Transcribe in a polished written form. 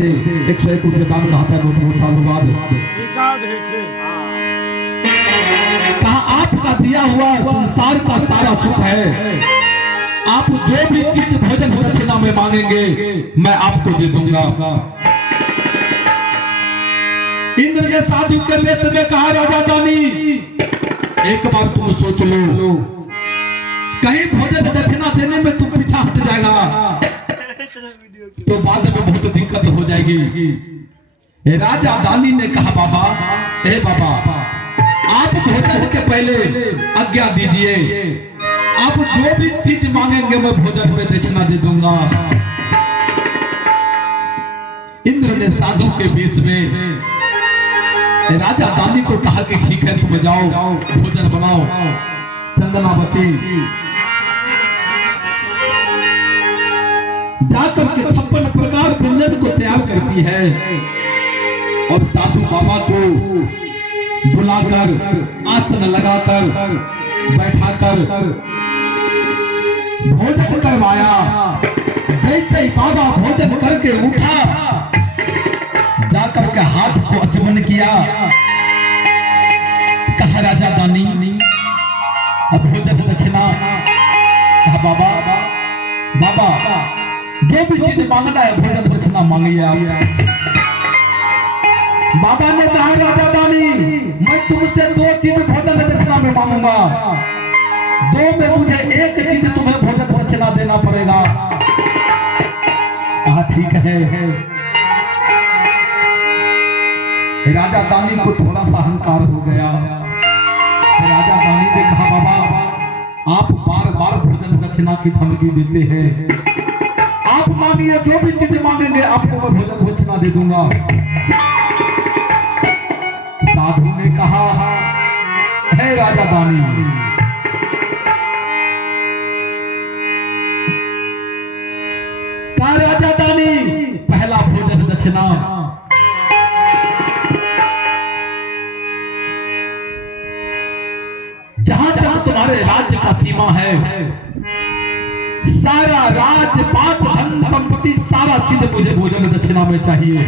101 रुपये दान कहता है, बहुत बहुत सालों बाद कहा आपका दिया हुआ संसार का सारा सुख है, आप जो भी चीज भोजन दक्षिणा में मांगेंगे मैं आपको दे दूंगा। इंद्र ने साधु के वेश में कहा, राजा दानी एक बार तुम सोच लो, कहीं भोजन दक्षिणा देने में तुम पीछा हट जाएगा तो बाद में बहुत दिक्कत हो जाएगी। राजा दानी ने कहा, बाबा आप भोजन के पहले आज्ञा दीजिए, आप जो भी चीज मांगेंगे मैं भोजन में दक्षिणा दे दूंगा। इंद्र ने साधु के वेश में राजा दानी को कहा कि ठीक है तुम जाओ भोजन बनाओ। चंदनावती जाकर के 56 प्रकार व्यंजन को तैयार करती है और साधु बाबा को बुलाकर आसन लगाकर बैठाकर भोजन करवाया। जैसे ही बाबा भोजन करके उठा, जाकर के हाथ को अचमन किया, कहा राजा दानी अब भोजन दक्षिणा। कहा बाबा जो भी चीज मांगना है भोजन दक्षिणा मांगिए आप। बाबा ने कहा, राजा दानी मैं तुमसे 2 चीज भोजन दक्षिणा में मांगूंगा, 2 में मुझे 1 चीज तुम्हें भोजन दक्षिणा देना पड़ेगा। कहा ठीक है। राजा दानी को थोड़ा सा अहंकार हो गया। राजा दानी ने कहा, बाबा आप बार बार भोजन दक्षिणा की धमकी देते हैं, आप मांगिए जो भी चीज मांगेंगे आपको मैं भोजन दक्षिणा दे दूंगा। साधु ने कहा, हे राजा दानी कहा, राजा दानी पहला भोजन दक्षिणा जहां जहां तुम्हारे राज्य का सीमा है, सारा राज पाट धन संपत्ति सारा चीज मुझे भोजन दक्षिणा में चाहिए।